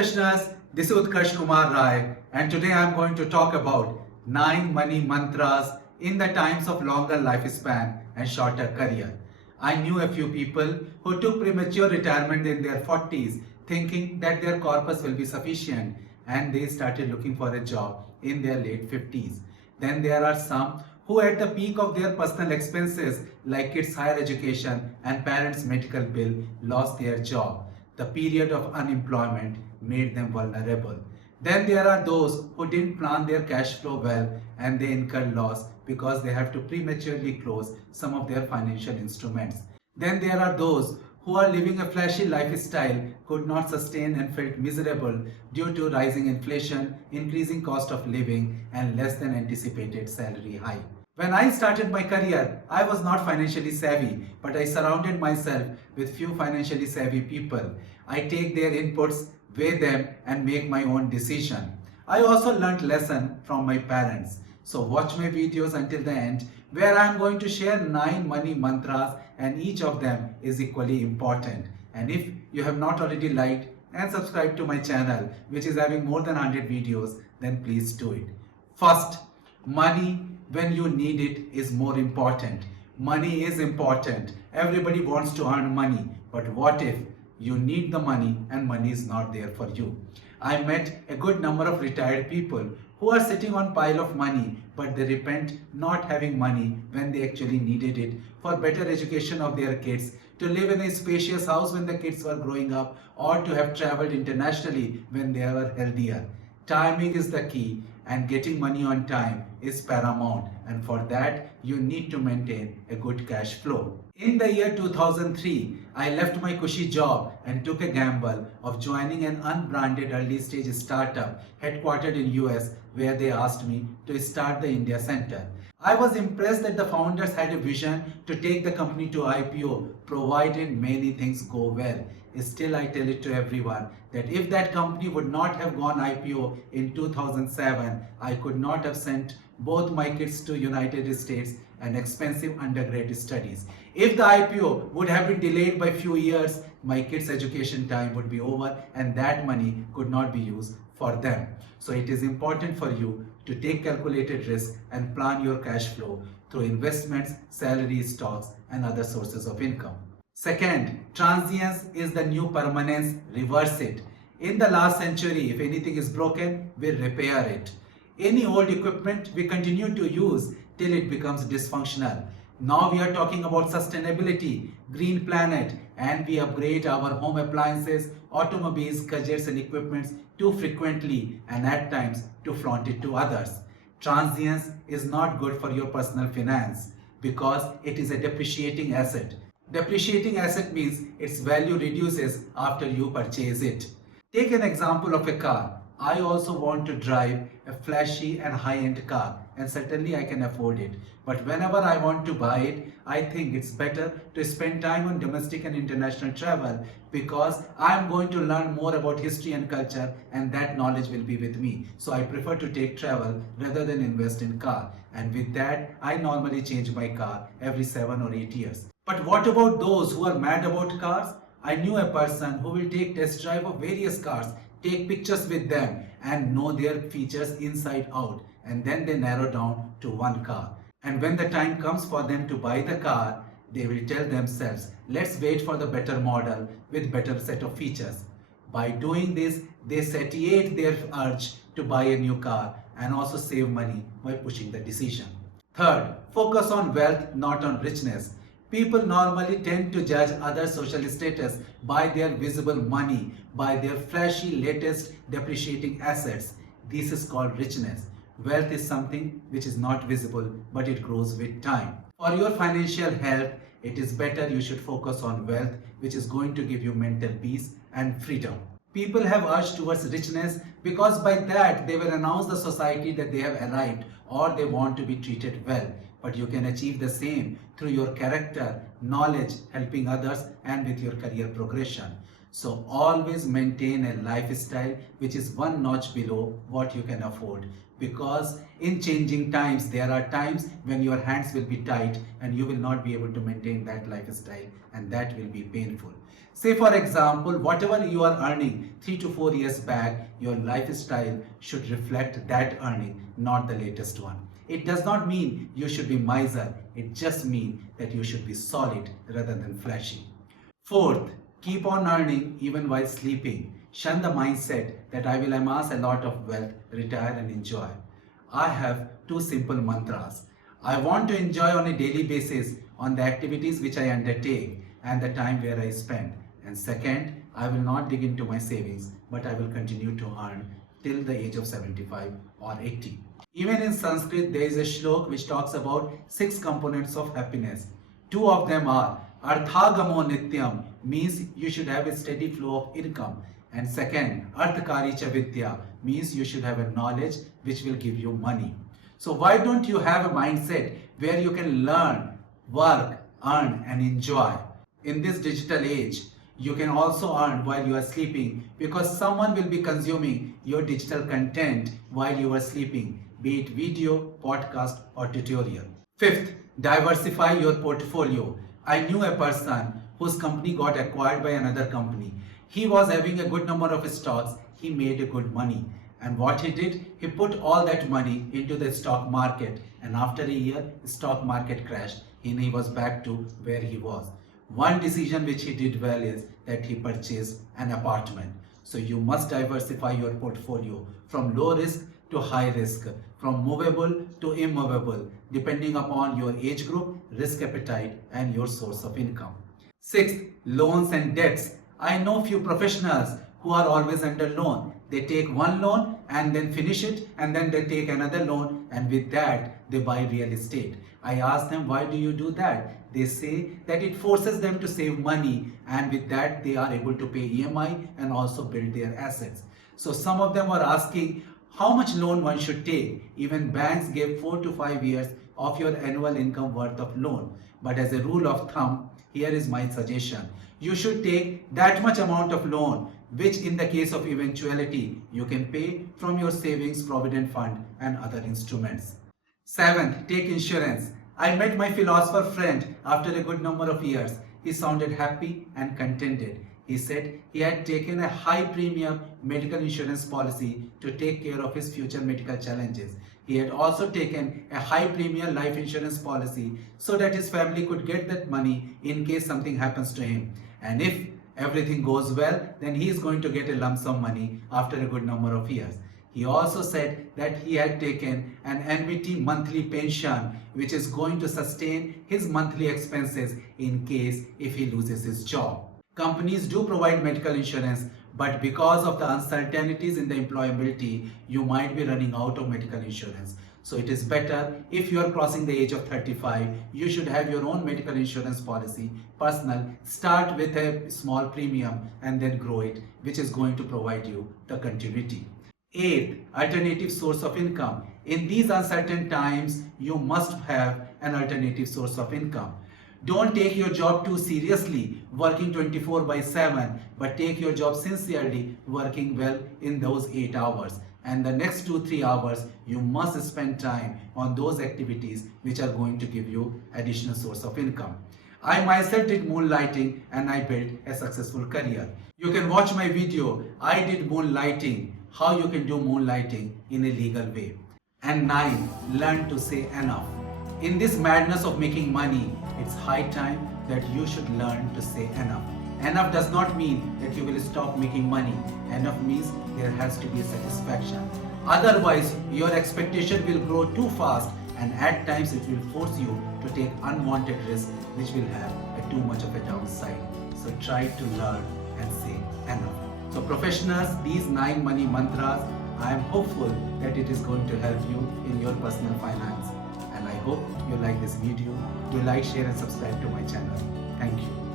professionals, this is Utkarsh Rai and today I am going to talk about 9 money mantras in the times of longer lifespan and shorter career. I knew a few people who took premature retirement in their 40s thinking that their corpus will be sufficient and they started looking for a job in their late 50s. Then there are some who at the peak of their personal expenses like kids' higher education and parents' medical bill lost their job. The period of unemployment made them vulnerable. Then there are those who didn't plan their cash flow well and they incurred loss because they have to prematurely close some of their financial instruments. Then there are those who are living a flashy lifestyle, could not sustain and felt miserable due to rising inflation, increasing cost of living and less than anticipated salary hike. When I started my career, I was not financially savvy, but I surrounded myself with few financially savvy people. I take their inputs, weigh them and make my own decision. I also learned lesson from my parents. So watch my videos until the end where I am going to share 9 money mantras and each of them is equally important. And if you have not already liked and subscribed to my channel which is having more than 100 videos, then please do it. First, money when you need it is more important. Money is important. Everybody wants to earn money. But what if you need the money and money is not there for you? I met a good number of retired people who are sitting on pile of money but they repent not having money when they actually needed it for better education of their kids, to live in a spacious house when the kids were growing up, or to have traveled internationally when they were healthier. Timing is the key and getting money on time is paramount, and for that you need to maintain a good cash flow. In the year 2003, I left my cushy job and took a gamble of joining an unbranded early stage startup headquartered in US where they asked me to start the India Center. I was impressed that the founders had a vision to take the company to IPO provided many things go well. Still, I tell it to everyone that if that company would not have gone IPO in 2007, I could not have sent both my kids to United States and expensive undergrad studies. If the IPO would have been delayed by few years, my kids' education time would be over and that money could not be used for them. So it is important for you to take calculated risk and plan your cash flow through investments, salary, stocks and other sources of income. Second, transience is the new permanence, reverse it. In the last century, if anything is broken, we repair it. Any old equipment we continue to use till it becomes dysfunctional. Now we are talking about sustainability, green planet, and we upgrade our home appliances, automobiles, gadgets and equipments too frequently and at times to flaunt it to others. Transience is not good for your personal finance because it is a depreciating asset. Depreciating asset means its value reduces after you purchase it. Take an example of a car. I also want to drive a flashy and high-end car and certainly I can afford it. But whenever I want to buy it, I think it's better to spend time on domestic and international travel because I am going to learn more about history and culture and that knowledge will be with me. So I prefer to take travel rather than invest in car. And with that, I normally change my car every 7 or 8 years. But what about those who are mad about cars? I knew a person who will take test drive of various cars, take pictures with them and know their features inside out, and then they narrow down to one car. And when the time comes for them to buy the car, they will tell themselves, let's wait for the better model with better set of features. By doing this, they satiate their urge to buy a new car and also save money by pushing the decision. Third, focus on wealth, not on richness. People normally tend to judge other social status by their visible money, by their flashy, latest, depreciating assets. This is called richness. Wealth is something which is not visible, but it grows with time. For your financial health, it is better you should focus on wealth, which is going to give you mental peace and freedom. People have urged towards richness because by that they will announce the society that they have arrived or they want to be treated well. But you can achieve the same through your character, knowledge, helping others and with your career progression. So always maintain a lifestyle which is one notch below what you can afford, because in changing times there are times when your hands will be tight and you will not be able to maintain that lifestyle, and that will be painful. Say for example, whatever you are earning 3 to 4 years back, your lifestyle should reflect that earning, not the latest one. It does not mean you should be miser, it just means that you should be solid rather than flashy. Fourth, keep on earning even while sleeping. Shun the mindset that I will amass a lot of wealth, retire and enjoy. I have two simple mantras. I want to enjoy on a daily basis on the activities which I undertake and the time where I spend. And second, I will not dig into my savings, but I will continue to earn till the age of 75 or 80. Even in Sanskrit, there is a shlok which talks about 6 components of happiness. Two of them are Arthagamo Nityam, means you should have a steady flow of income. And second, Arthakari Chavidya, means you should have a knowledge which will give you money. So why don't you have a mindset where you can learn, work, earn and enjoy? In this digital age, you can also earn while you are sleeping, because someone will be consuming your digital content while you are sleeping, be it video, podcast or tutorial. Fifth, diversify your portfolio. I knew a person whose company got acquired by another company. He was having a good number of stocks, he made a good money. And what he did, he put all that money into the stock market, and after a year, the stock market crashed and he was back to where he was. One decision which he did well is that he purchased an apartment. So you must diversify your portfolio from low risk to high risk, from movable to immovable, depending upon your age group, risk appetite and your source of income. Sixth, loans and debts. I know few professionals who are always under loan. They take one loan and then finish it, and then they take another loan, and with that they buy real estate. I ask them, why do you do that? They say that it forces them to save money, and with that they are able to pay EMI and also build their assets. So some of them are asking how much loan one should take. Even banks give 4 to 5 years of your annual income worth of loan. But as a rule of thumb, here is my suggestion. You should take that much amount of loan, which in the case of eventuality, you can pay from your savings, provident fund and other instruments. Seventh, take insurance. I met my philosopher friend after a good number of years. He sounded happy and contented. He said he had taken a high premium medical insurance policy to take care of his future medical challenges. He had also taken a high premium life insurance policy so that his family could get that money in case something happens to him. And if everything goes well, then he is going to get a lump sum money after a good number of years. He also said that he had taken an annuity monthly pension which is going to sustain his monthly expenses in case if he loses his job. Companies do provide medical insurance, but because of the uncertainties in the employability, you might be running out of medical insurance. So it is better, if you are crossing the age of 35, you should have your own medical insurance policy, personal. Start with a small premium and then grow it, which is going to provide you the continuity. Eighth, alternative source of income. In these uncertain times, you must have an alternative source of income. Don't take your job too seriously, working 24/7, but take your job sincerely, working well in those 8 hours. And the next 2-3 hours, you must spend time on those activities which are going to give you additional source of income. I myself did moonlighting and I built a successful career. You can watch my video, I did moonlighting, how you can do moonlighting in a legal way. And 9, learn to say enough. In this madness of making money, it's high time that you should learn to say enough. Enough does not mean that you will stop making money. Enough means there has to be a satisfaction. Otherwise, your expectation will grow too fast, and at times it will force you to take unwanted risks which will have too much of a downside. So try to learn and say enough. So professionals, these 9 money mantras, I am hopeful that it is going to help you in your personal finance. And I hope you like this video. Do like, share and subscribe to my channel. Thank you.